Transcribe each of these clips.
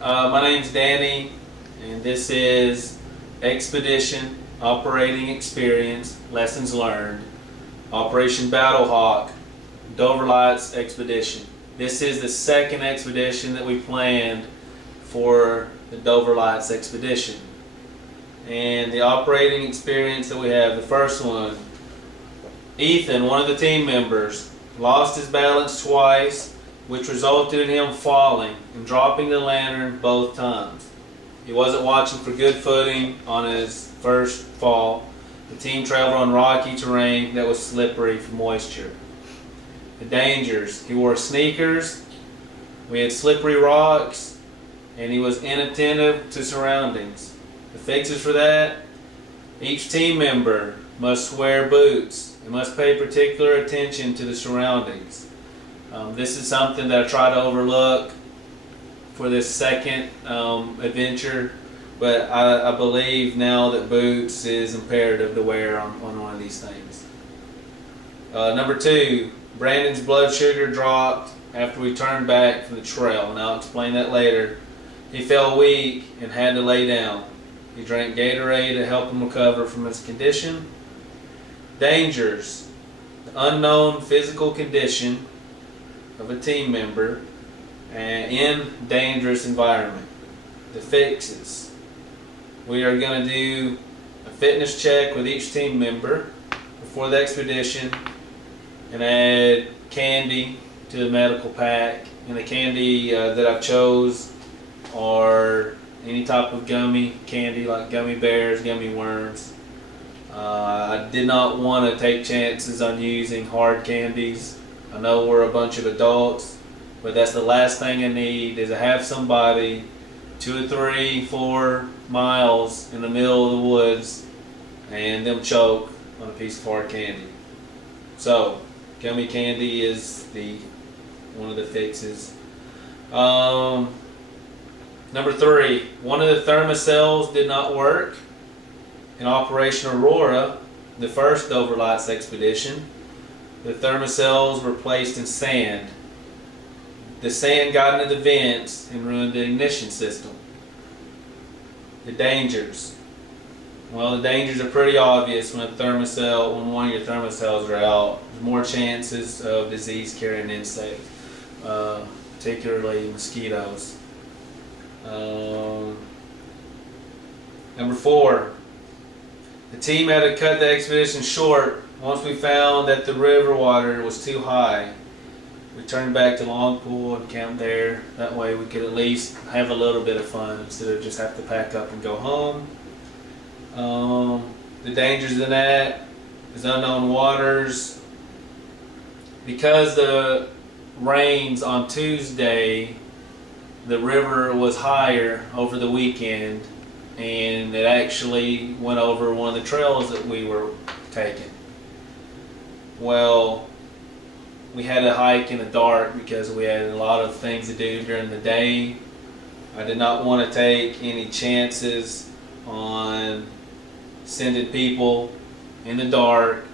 My name's Danny, and this is Expedition Operating Experience Lessons Learned, Operation Battlehawk, Dover Lights Expedition. This is the second expedition that we planned for the Dover Lights Expedition. And the operating experience that we have, the first one, Ethan, one of the team members, lost his balance twice, which resulted in him falling and dropping the lantern both times. He wasn't watching for good footing on his first fall. The team traveled on rocky terrain that was slippery from moisture. The dangers: he wore sneakers, we had slippery rocks, and he was inattentive to surroundings. The fixes for that: each team member must wear boots and must pay particular attention to the surroundings. This is something that I try to overlook for this second adventure, but I believe now that boots is imperative to wear on one of these things. Number two, Brandon's blood sugar dropped after we turned back from the trail, and I'll explain that later. He felt weak and had to lay down. He drank Gatorade to help him recover from his condition. Dangers: the unknown physical condition of a team member and in dangerous environment. The fixes: we are going to do a fitness check with each team member before the expedition and add candy to the medical pack. And the candy that I've chose are any type of gummy candy, like gummy bears, gummy worms. I did not want to take chances on using hard candies. I know we're a bunch of adults, but that's the last thing I need, is to have somebody 2 or 3, 4 miles in the middle of the woods and them choke on a piece of hard candy. So gummy candy is one of the fixes. Number 3, one of the thermocells did not work in Operation Aurora, the first Dover Lights expedition. The thermocells were placed in sand. The sand got into the vents and ruined the ignition system. The dangers: well, the dangers are pretty obvious when when one of your thermocells are out. There's more chances of disease-carrying insects, particularly mosquitoes. Number 4, the team had to cut the expedition short once we found that the river water was too high. We turned back to Long Pool and camped there. That way we could at least have a little bit of fun instead of just have to pack up and go home. The dangers in that is unknown waters. Because the rains on Tuesday, the river was higher over the weekend, and it actually went over one of the trails that we were taking. Well, we had to hike in the dark because we had a lot of things to do during the day. I did not want to take any chances on sending people in the dark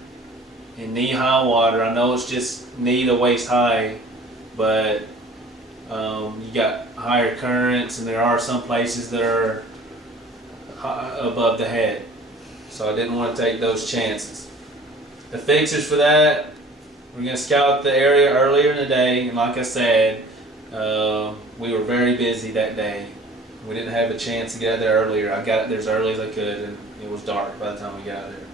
in knee-high water. I know it's just knee to waist high, but you got higher currents, and there are some places that are above the head, so I didn't want to take those chances. The fixes for that: we're going to scout the area earlier in the day, and like I said, we were very busy that day. We didn't have a chance to get out there earlier. I got there as early as I could, and it was dark by the time we got there.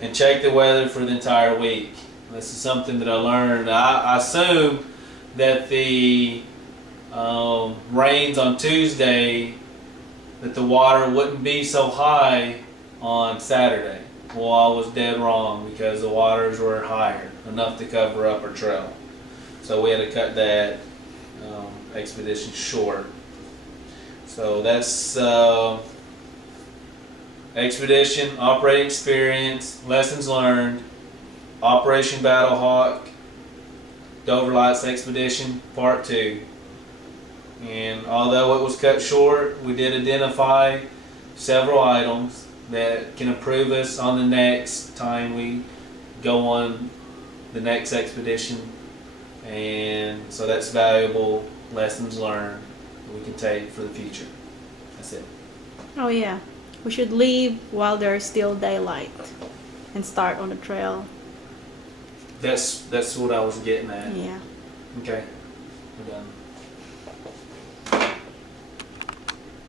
And check the weather for the entire week. This is something that I learned. I assumed that the rains on Tuesday, that the water wouldn't be so high on Saturday. Well, I was dead wrong, because the waters were higher, enough to cover up our trail. So we had to cut that expedition short. So that's Expedition Operating Experience Lessons Learned, Operation Battlehawk, Dover Lights Expedition Part 2. And although it was cut short, we did identify several items that can improve us on the next time we go on the next expedition, and so that's valuable lessons learned. that we can take for the future. That's it. Oh yeah, we should leave while there's still daylight and start on the trail. That's what I was getting at. Yeah. Okay, we're done.